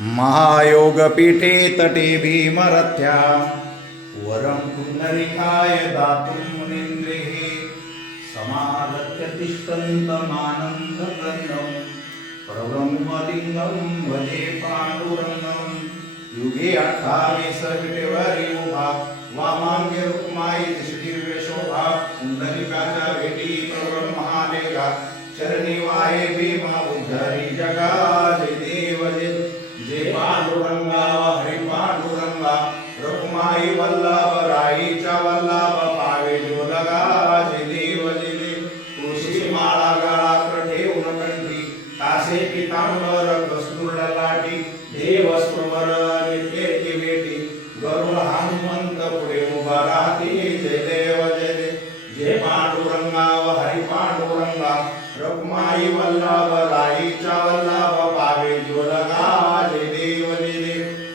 महायोगपीठे तटे भीमरथ्या वरं पुंडरीकाय दातुं मुनीन्द्रिः समागत्य तिष्ठन्तमानन्दकन्दं प्रब्रह्मलिङ्गं भजे पाण्डुरङ्गं युगे 28 विटेवरी उभा वामांगे रुक्माई दिशदिव्यशोभा पुंडलिकाच्या भेटी प्रब्रह्मालेगा चरणी वाये भीमा उद्धरी जगा जय देव जय पांडुरंगा हरी पांडुरंगा रुक्माई वल्लभ राईच्या वल्लभ पावे जोलगा जय देव तुळशी माळा गळा ठेवून कंठी कासे पितांबर कस्तुर लाटी देव स्मर नित्य भेटी गरुड हनुमंत पुढे उभा राहते जय देव जय पांडुरंगा हरी पांडुरंगा रुक्माई वल्लभ राईच्या वल्लभ पावे जोलगा जय देव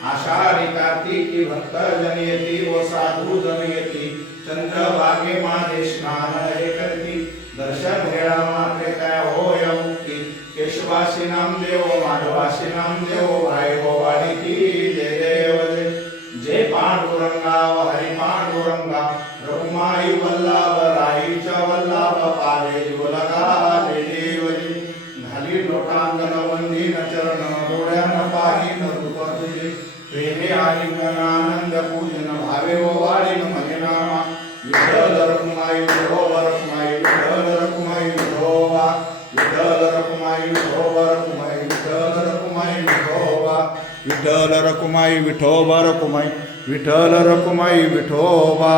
आषाढी कार्तिकी भक्त जन येती व साधू जन येती चंद्रभागे माझे स्नान हे करती दर्शन घेणा मात्रे काय होय मुक्ती केशवासी नामदेव माधवासी नामदेव भाई गोवाडी की जय देव जय पांडुरंगा हरी पांडुरंगा रुक्माई वल्लभ राईच्या वल्लभ पावे जोलगा जय देव घाली लोटांगण वंदीन चरण डोळ्यान पाहिन रूप तुझे प्रेमे आलिंगन आनंद पूजन भावे वाळीन मने नामा विठ्ठल रुक्माई विठोबा रुक्माई विठ्ठल रुक्माई विठोबा विठ्ठल रुक्माई विठोबा रुक्माई विठ्ठल रुक्माई विठोबा विठ्ठल रुक्माई विठोबा रुक्माई विठ्ठल रुक्माई विठोबा।